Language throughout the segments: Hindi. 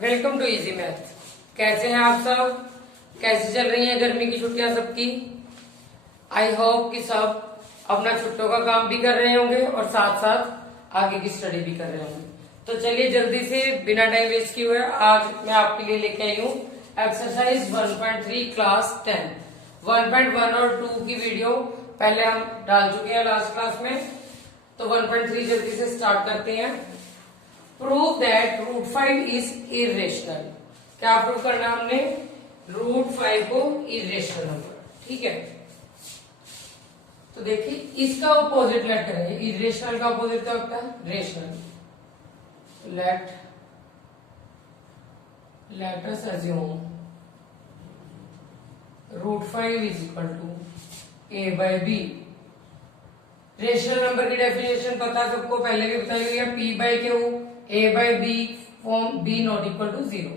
Welcome to easy math. कैसे हैं आप सब? कैसे चल रही हैं गर्मी की छुट्टियां सबकी? आई होप कि सब अपना छुट्टियों का काम भी कर रहे होंगे और साथ साथ आगे की स्टडी भी कर रहे होंगे। तो चलिए जल्दी से बिना टाइम वेस्ट किए हुए आज मैं आपके लिए लेके आई हूँ एक्सरसाइज 1.3 क्लास 10। 1.1 और 2 की वीडियो पहले हम डाल चुके हैं लास्ट क्लास में, तो 1.3 जल्दी से स्टार्ट करते हैं। Prove that root 5 is irrational. क्या प्रूव करना हमने? रूट 5 को इरेशनल नंबर। ठीक है, तो देखिए इसका अपोजिट लेट करेंगे। इरेशनल का अपोजिट क्या होता है? Rational. Let us assume root 5 is equal to a by B. Rational number की डेफिनेशन पता सबको, पहले भी बताई हुई है। p by Q, a by B form b not equal to 0।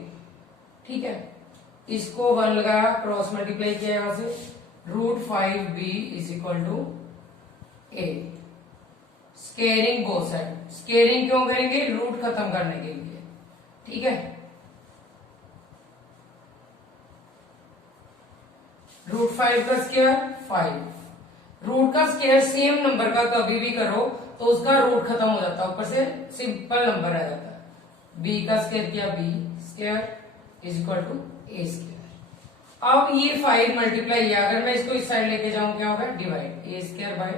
ठीक है, इसको 1 लगाया, क्रॉस मल्टीप्लाई किया यहां से, root 5b is equal to a। Squaring both side. Squaring क्यों करेंगे? रूट खत्म करने के लिए। ठीक है, रूट 5 का स्केयर 5। रूट का स्केयर सेम नंबर का कभी भी करो तो उसका रूट खत्म हो जाता है, ऊपर से सिंपल नंबर आ जाता है। b का स्केयर किया, b square is equal to a square. अब ये 5 मल्टीप्लाई किया, अगर मैं इसको इस साइड लेके जाऊं क्या होगा? Divide. a square by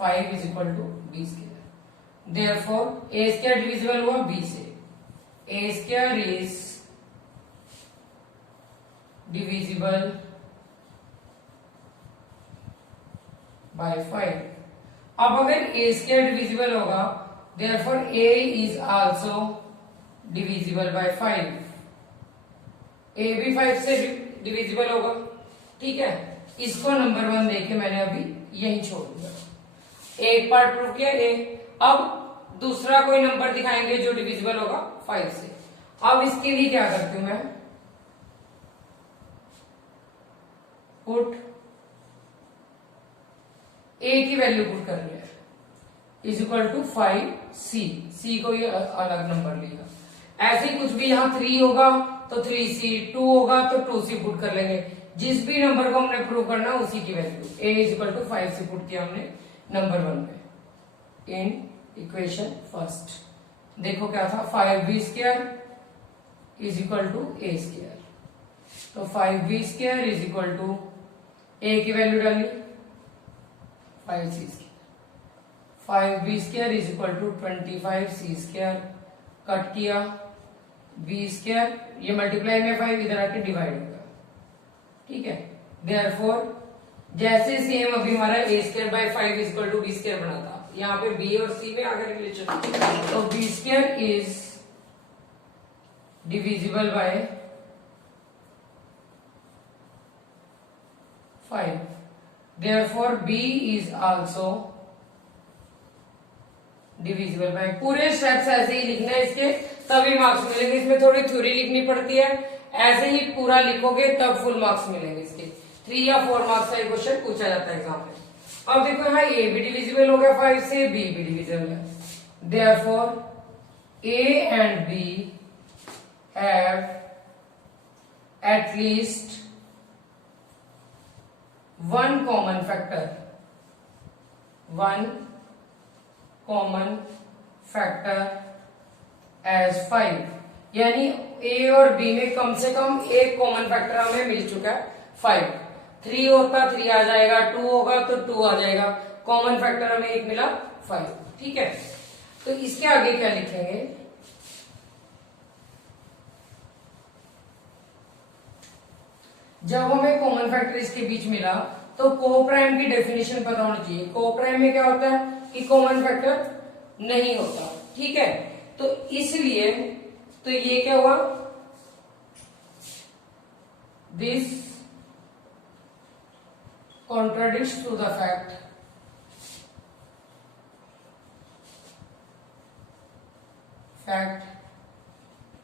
5 is equal to b square. Therefore a square divisible हुआ b से। a square is divisible by 5। अब अगर a स्केयर डिविजिबल होगा, therefore a is also divisible by 5। a भी 5 से डिविजिबल होगा। ठीक है, इसको नंबर 1 देके मैंने अभी यही छोड़ दिया। एक पार्ट प्रूव किया a। अब दूसरा कोई नंबर दिखाएंगे जो डिविजिबल होगा 5 से। अब इसके लिए क्या करती हूं मैं? पुट a की वैल्यू पुट कर लिया is equal to 5c। c को ये अलग नंबर लिया। ऐसे ही कुछ भी यहाँ 3 होगा तो 3c, 2 होगा तो 2c पुट कर लेंगे। जिस भी नंबर को हमने प्रूव करना उसी की value. a is equal to 5c put किया हमने नंबर 1 पे इन इक्वेशन फर्स्ट। देखो क्या था? 5b square is equal to a square. तो 5b square is equal to a की वैल्यू डाली 5c square. 5b square is equal to 25c square. Cut किया, b स्क्वायर ये मल्टीप्लाई में 5 इधर आके डिवाइड होगा। ठीक है, देयरफॉर जैसे सेम अभी हमारा a square by 5 is equal to b square बना था, यहाँ पे b और c में आगे रिलेशन, तो b square is divisible by 5। Therefore b is also divisible by। पूरे स्टेप्स ऐसे ही लिखना है इसके, तभी मार्क्स मिलेंगे। इसमें थोड़ी थ्योरी लिखनी पड़ती है, ऐसे ही पूरा लिखोगे तब फुल मार्क्स मिलेंगे इसके। 3 या 4 मार्क्स का क्वेश्चन पूछा जाता है एग्जाम में। अब देखो यहाँ a भी डिविजिबल हो गया 5 से, b भी डिविजिबल है। Therefore a and b have at least one common factor। one common factor as 5। यानी a और b में कम से कम एक कॉमन फैक्टर हमें मिल चुका है 5। 3 होता 3 आ जाएगा, 2 होगा तो 2 आ जाएगा। कॉमन फैक्टर हमें एक मिला 5। ठीक है, तो इसके आगे क्या लिखेंगे? जब हमें कॉमन फैक्टर इसके बीच मिला तो कोप्राइम की डेफिनेशन पता होनी चाहिए। कोप्राइम में क्या होता है कि कॉमन फैक्टर नहीं होता। ठीक है, तो इसलिए तो ये क्या हुआ? This contradicts to the fact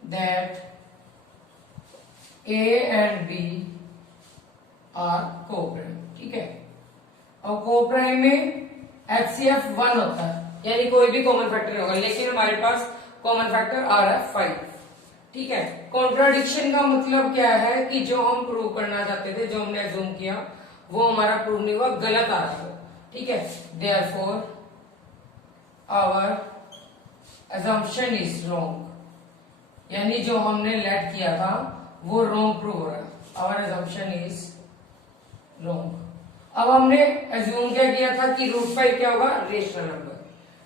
that a and b are coprime. ठीक है, और कोप्राइम में HCF 1 होता है, यानी कोई भी कॉमन फैक्टर होगा, लेकिन हमारे पास कॉमन फैक्टर आ रहा है 5। ठीक है। कॉन्ट्राडिक्शन का मतलब क्या है कि जो हम प्रूव करना चाहते थे, जो हमने अज्यूम किया, वो हमारा प्रूव नहीं हुआ, गलत आ रहा है। ठीक है, therefore our assumption is wrong, यानी जो हमने लेट किया था वो रॉन्ग प्रूव हो रहा है। Our assumption is wrong. अब हमने अज्यूम क्या किया था कि √5 क्या होगा, रेशनल नंबर।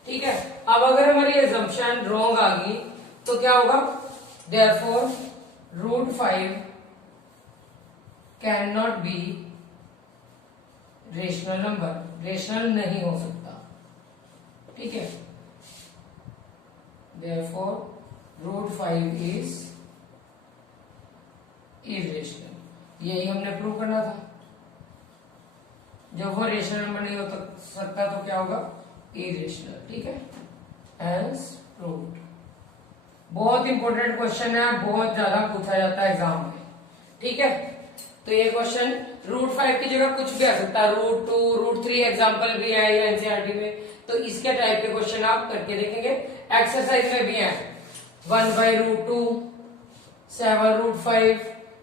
ठीक है, अब अगर हमारी assumption रॉन्ग आ गई तो क्या होगा, therefore √5 can not be rational number, rational नहीं हो सकता। ठीक है, therefore √5 इज इरेशनल। यही हमने प्रूव करना था। जब वो रेशनल नंबर नहीं हो सकता तो क्या होगा, इरेशनल। ठीक है, एज प्रूव्ड। बहुत इंपॉर्टेंट क्वेश्चन है, बहुत ज्यादा पूछा जाता है एग्जाम में। ठीक है, तो ये क्वेश्चन √5 की जगह कुछ भी आ सकता है, √2, √3 एग्जाम्पल भी है या एनसीईआरटी में, तो इसके टाइप के क्वेश्चन आप करके देखेंगे। एक्सरसाइज में भी है 1/√2, 7√5।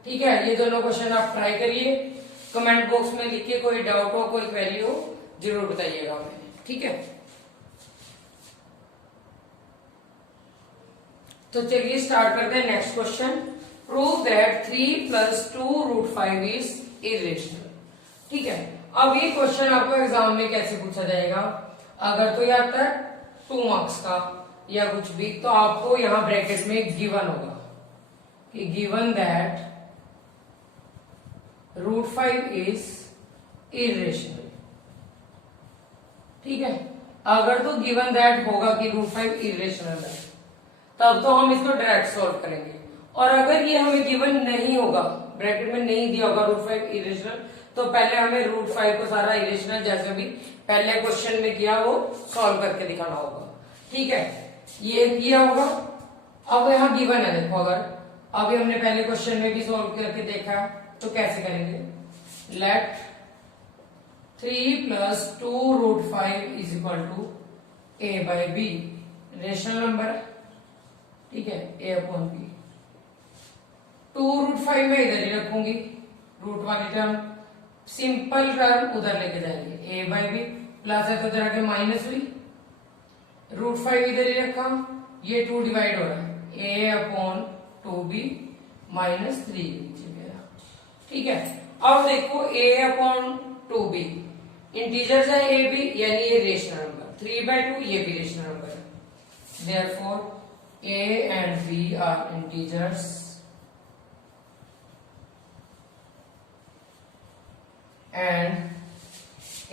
ठीक है, ये दोनों क्वेश्चन आप ट्राई करिए, कमेंट बॉक्स में लिखिए, कोई डाउट हो, कोई क्वेरी हो जरूर बताइएगा हमें। ठीक है, तो चलिए स्टार्ट करते हैं next question. Prove that 3 + 2√5 is irrational. ठीक है, अब ये क्वेश्चन आपको एग्जाम में कैसे पूछा जाएगा, अगर तो ये आता है 2 मार्क्स का या कुछ भी, तो आपको यहां ब्रैकेट में गिवन होगा कि गिवन दैट √5 इज इरेशनल। ठीक है, अगर तो गिवन दैट होगा कि √5 इरेशनल है, तब तो हम इसको डायरेक्ट सॉल्व करेंगे। और अगर ये हमें गिवन नहीं होगा, ब्रैकेट में नहीं दिया होगा √5 इरेशनल, तो पहले हमें √5 को सारा इरेशनल जैसे भी पहले क्वेश्चन में किया वो सॉल्व करके दिखाना होगा। ठीक है, ये किया होगा। अब यहाँ गिवन है, देखो अगर अभी हमने पहले क्वेश्चन में भी सॉल्व करके देखा, तो कैसे करेंगे, let 3 + 2√5 is equal to a/b, rational number है। ठीक है, a/b। 2√5 में इधर ही रखूंगी, रूट वाली टर्म, सिंपल टर्म उधर लेके जाएंगे, a/b प्लस है तो इधर आके माइनस हुई, √5 इधर ही रखा, ये 2 डिवाइड हो रहा है, a/2b -3 नीचे गया। ठीक है, अब देखो a/2b इंटीजर्स है, a b यानी ये रेशनल नंबर, 3/2 ये भी रेशनल नंबर है, therefore a and b are integers and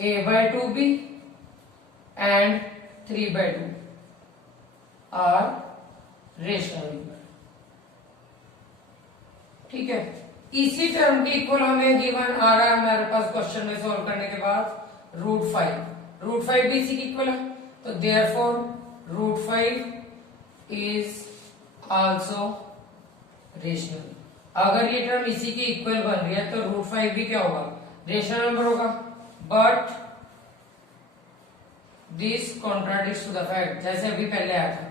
a/2b and 3/2 are rational number. ठीक है, इसी टर्म के इक्वल हमें गिवन आ रहा है हमारे पास क्वेश्चन में सॉल्व करने के बाद √5 भी इसी की इक्वल है, तो देयरफॉर √5 इज आल्सो रेशनल। अगर ये टर्म इसी की इक्वल बन रही है तो √5 भी क्या होगा, रेशनल नंबर होगा। But this contradicts to the fact, जैसे अभी पहले आया था,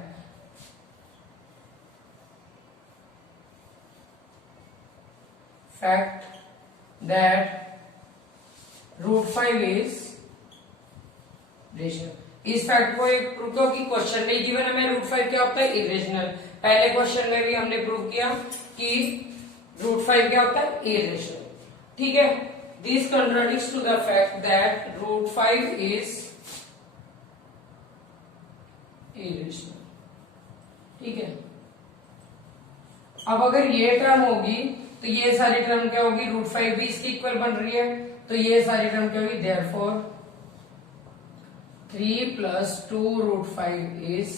फैक्ट दैट √5 इज रेशनल। इस फैक्ट को एक प्रूव करो कि क्वेश्चन में गिवन हमें √5 क्या होता है, इरेशनल। पहले क्वेश्चन में भी हमने प्रूव किया कि √5 क्या होता है, इरेशनल। ठीक है, this contradicts to the fact that √5 is irrational. ठीक है, अब अगर ये टर्म होगी तो ये सारी टर्म क्या होगी, √5 भी इसकी इक्वल बन रही है, तो ये सारी टर्म क्या होगी, देयरफॉर 3 + 2√5 इज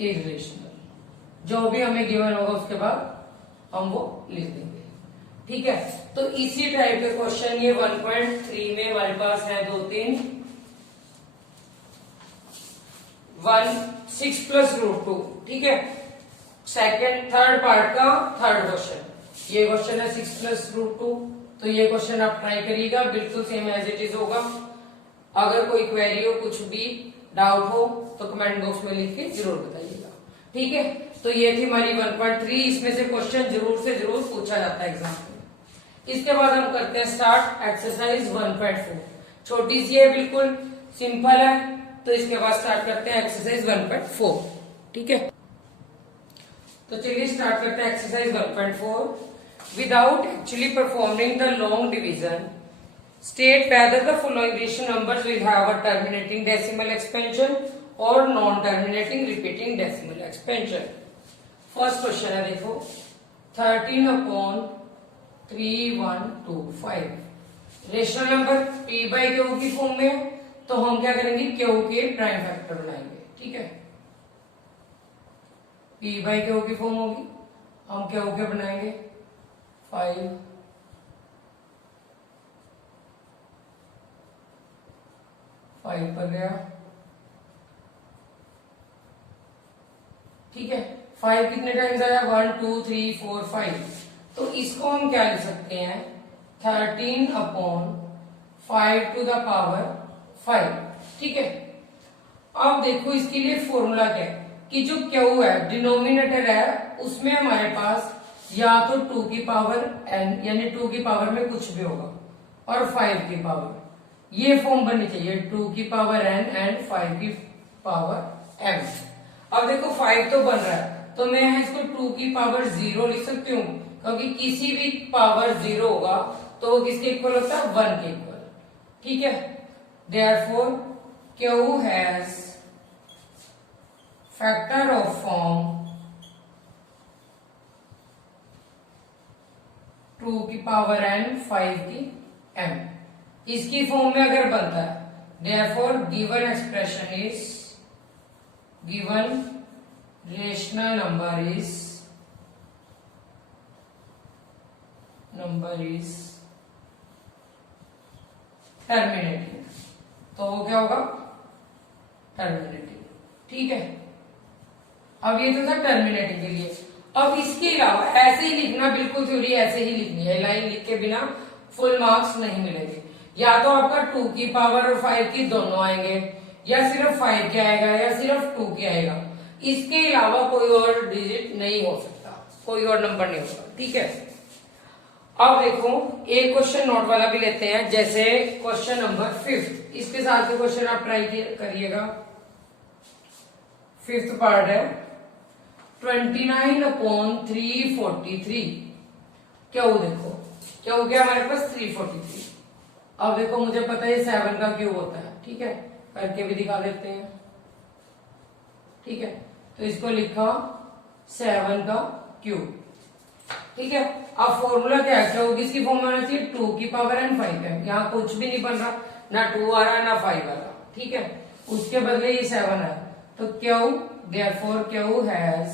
इरेशनल। जो भी हमें गिवन होगा उसके बाद हम वो लिख देंगे। ठीक है, तो इसी टाइप के क्वेश्चन ये 1.3 में हमारे पास है 2 3 6 + √2। ठीक है, थर्ड पार्ट का थर्ड क्वेश्चन, ये क्वेश्चन है 6 + √2। तो ये क्वेश्चन आप ट्राई करिएगा, बिल्कुल सेम एज इट इज होगा। अगर कोई क्वेरी हो, कुछ भी डाउट हो, तो कमेंट बॉक्स में लिख के जरूर बताइएगा। ठीक है, तो ये थी हमारी 1.3। इसमें से क्वेश्चन जरूर से जरूर पूछा जाता है एग्जाम में। इसके बाद हम करते हैं स्टार्ट एक्सरसाइज 1.4। छोटी सी है, बिल्कुल सिंपल है। तो इसके बाद स्टार्ट करते हैं एक्सरसाइज 1.4। ठीक है, तो चलिए स्टार्ट करते हैं exercise 1.4। Without actually performing the long division, state whether the following rational numbers will have a terminating decimal expansion or non-terminating repeating decimal expansion। First question है, देखो 13/3125 rational number p by Q की फॉर्म में है, तो हम क्या करेंगे, क्यू के प्राइम फैक्टर बनाएंगे। ठीक है, p बाई क्यू की फॉर्म होगी, हम क्यू के बनाएंगे 5 पर गया। ठीक है, 5 कितने टाइम्स आया, 1 2 3 4 5। तो इसको हम क्या लिख सकते हैं, 13/5 टू द पावर 5। ठीक है, अब देखो इसके लिए फॉर्मूला क्या है कि जो क्यू है डिनोमिनेटर है उसमें हमारे पास या तो 2 की पावर n यानी 2 की पावर में कुछ भी होगा और 5 की पावर, ये फॉर्म बननी चाहिए 2 की पावर n एंड 5 की पावर m। अब देखो 5 तो बन रहा है, तो मैं इसको 2 की पावर 0 लिख सकती हूँ, क्योंकि किसी भी पावर 0 होगा तो वो किसके इक्वल होता है, 1 के इक्वल। ठीक है, therefore Q has factor of form 2 की पावर n 5 की m। इसकी फॉर्म में अगर बनता है, therefore given expression is, given rational number is terminating, तो वो क्या होगा, टर्मिनेटिंग। ठीक है, अब ये तो था टर्मिनेटिंग के लिए। अब इसके अलावा ऐसे ही लिखना, बिल्कुल थ्योरी ऐसे ही लिखनी है, लाइन लिख के बिना फुल मार्क्स नहीं मिलेंगे। या तो आपका 2 की पावर और 5 की दोनों आएंगे, या सिर्फ 5 के आएगा, या सिर्फ 2 के आएगा। इसके अलावा कोई और डिजिट नहीं हो सकता, कोई और नंबर नहीं होगा। ठीक है, अब देखो एक क्वेश्चन नोट वाला भी लेते हैं, जैसे क्वेश्चन नंबर 5। इसके साथ के क्वेश्चन आप ट्राई करिएगा। 5th पार्ट है 29/343। क्या वो देखो, क्या हो गया हमारे पास 343। अब देखो मुझे पता है 7 का क्यूब होता है। ठीक है, करके भी दिखा देते हैं। ठीक है, तो इसको लिखा 7 का क्यूब। ठीक है, अब फॉर्मूला क्या है, क्यू किसकी फॉर्म में होना चाहिए, 2 की पावर n 5 है। यहाँ कुछ भी नहीं बन रहा, ना 2 आ रहा ना 5 आ रहा। ठीक है, उसके बदले ये 7 है, तो Q therefore Q has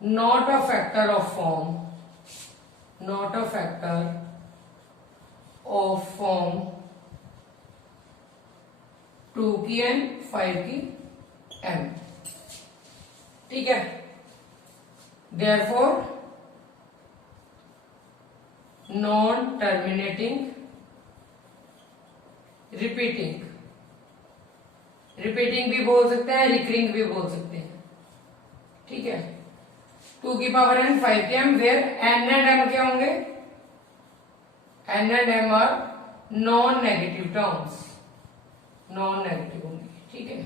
not a factor of form, not a factor of form 2 की n 5 की m। ठीक है, therefore non terminating repeating, repeating भी बोल सकते हैं, रिकरिंग भी बोल सकते हैं। ठीक है, 2 की पावर n 5 की m, where n and m क्या होंगे, n and m are non negative terms, non negative होंगे। ठीक है,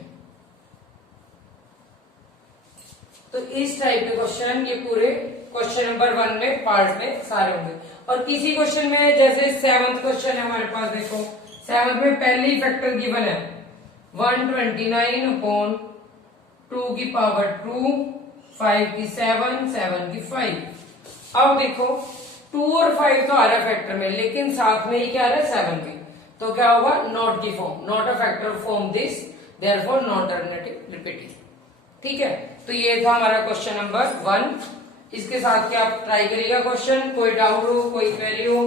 तो इस टाइप के क्वेश्चन ये पूरे क्वेश्चन नंबर 1 में पार्ट में सारे होंगे। और किसी क्वेश्चन में, जैसे 7th क्वेश्चन है हमारे पास, देखो 7th में पहले ही फैक्टर गिवन है 129/2 की पावर 2, 5 की 7, 7 की 5। अब देखो 2 और 5 तो आ रहा है फैक्टर में, लेकिन साथ में ही क्या आ रहा है 7 भी, तो क्या होगा, नॉट की form, not a factor form this, therefore non terminating repeating. ठीक है, तो ये था हमारा क्वेश्चन नंबर 1। इसके साथ क्या आप ट्राई करिएगा क्वेश्चन, कोई डाउट हो, कोई क्वेरी हो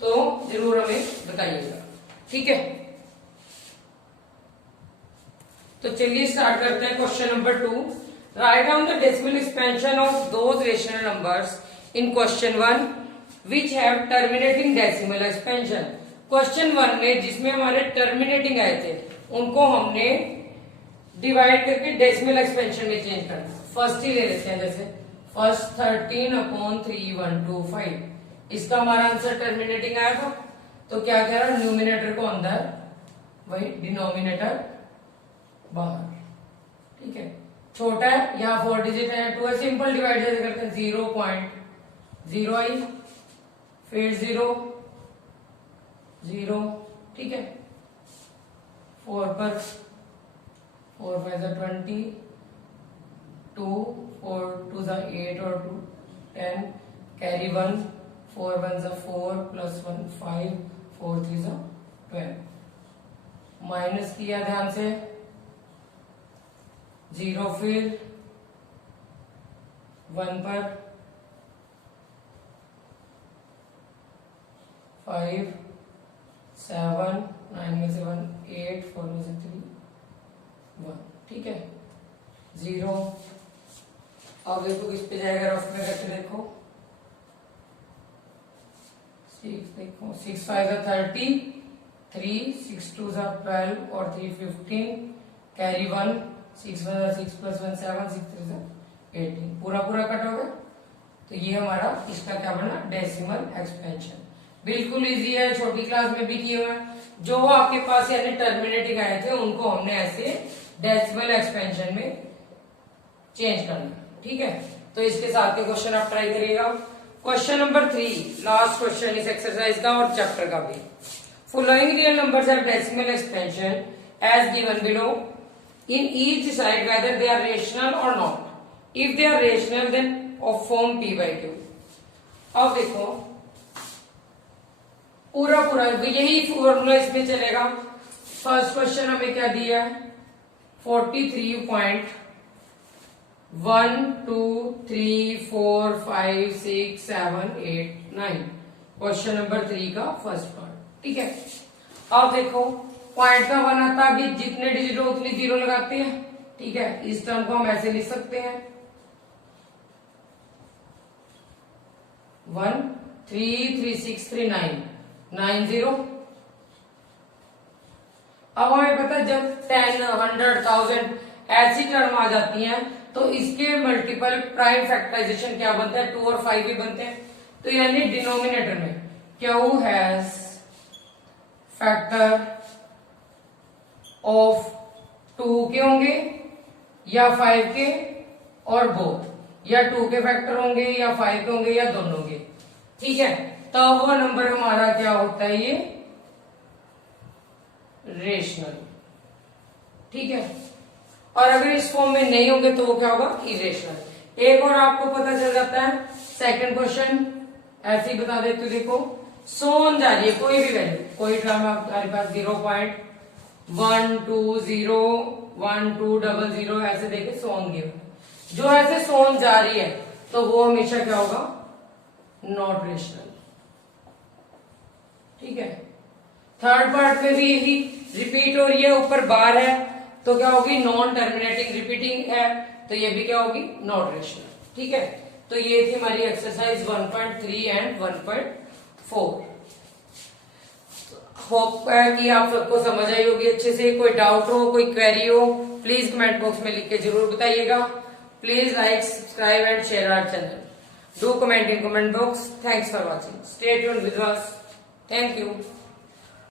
तो जरूर हमें बताइएगा। ठीक है, तो चलिए स्टार्ट करते हैं question number 2। Write down the decimal expansion of those rational numbers in question 1 which have terminating decimal expansion. Question 1 में जिसमें हमारे टर्मिनेटिंग आए थे, उनको हमने डिवाइड करके डेसिमल एक्सपेंशन में चेंज करना। फर्स्ट ही ले लेते हैं, जैसे फर्स्ट 13/3 125, इसका हमारा आंसर टर्मिनेटिंग आया था, तो क्या कह रहा है, न्यूमिनेटर को अंदर वही डिनोमिनेटर बाहर। ठीक है, छोटा है, यहाँ 4 डिजिट है, 2 है, सिंपल डिवाइड जैसे करते हैं 0.0 आई, फिर 0 0, ठीक है, 4 पर 4 5 20, 2 4 2 8 और 2 10, कैरी 1, 4 1 4 प्लस 1 5, 4 3 12, माइनस किया ध्यान से, 0 फिर 1 पर 5 7, 9 में से 1 8, 4 में से 3 1, ठीक है, 0। अब देखो किस पे जाएगा, रफ में करके देखो, 6 देखो, 6 5 30, 3 6 2 12 और 3 15, कैरी 1, 6 1 6 प्लस 1 7, 6 3 18, पूरा पूरा कट हो गया। तो ये हमारा इसका क्या बना, डेसिमल एक्सपेंशन। बिल्कुल इजी है, छोटी क्लास में भी किए हुए हैं। जो आपके पास यानी टर्मिनेटिंग आए थे उनको हमने ऐसे डेसिमल एक्सपेंशन में चेंज करना, ठीक है। तो इसके साथ के क्वेश्चन आप ट्राई करिएगा। क्वेश्चन नंबर 3, लास्ट क्वेश्चन इस एक्सरसाइज का और चैप्टर का भी। Following real numbers are decimal expansion as given below, in each side whether they are rational or not. If they are rational then of form p by q. अब देखो पूरा पूरा यही फॉर्मूला इसमें चलेगा। फर्स्ट क्वेश्चन हमें क्या दिया है, 43.123456789, क्वेश्चन नंबर 3 का फर्स्ट पार्ट, ठीक है। अब देखो पॉइंट का 1 आता है, जितने डिजिट हो उतनी 0 लगाते हैं, ठीक है। इस टर्म को हम ऐसे लिख सकते हैं 1 3 3 6 3 9 9 0। अब हमें पता है जब 10 100 1000 ऐसी टर्म आ जाती हैं तो इसके मल्टीपल प्राइम फैक्टराइजेशन क्या बनता है, 2 और 5 भी बनते हैं। तो यानी डिनोमिनेटर में Q हैज फैक्टर ऑफ 2 के होंगे या 5 के और बोथ, या 2 के फैक्टर होंगे या 5 के होंगे या दोनों के, ठीक है। तब वो नंबर हमारा क्या होता है, ये रेशनल, ठीक है। और अगर इस फॉर्म में नहीं होंगे तो वो क्या होगा, इरेशनल। एक और आपको पता चल जाता है, सेकंड क्वेश्चन ऐसे ही बता देते, देखो सोन जा रही है कोई भी वैल्यू, कोई टर्म आपके पास 0.1201200 ऐसे देखे सोन गिवन, जो ऐसे सोन जा रही है तो वो हमेशा क्या होगा, नॉट रेशनल, ठीक है। थर्ड पार्ट में भी यही रिपीट हो रही है, ऊपर बार है तो क्या होगी, नॉन टर्मिनेटिंग रिपीटिंग है तो ये भी क्या होगी, नॉट रेशनल, ठीक है। तो ये थी हमारी एक्सरसाइज 1.3 एंड 1.4। होप है कि आप सबको समझ आई होगी अच्छे से। कोई डाउट हो, कोई क्वेरी हो, प्लीज कमेंट बॉक्स में लिख के जरूर बताइएगा। Please like, subscribe and share our channel. Do comment in comment box. Thanks for watching. Stay tuned with us. Thank you.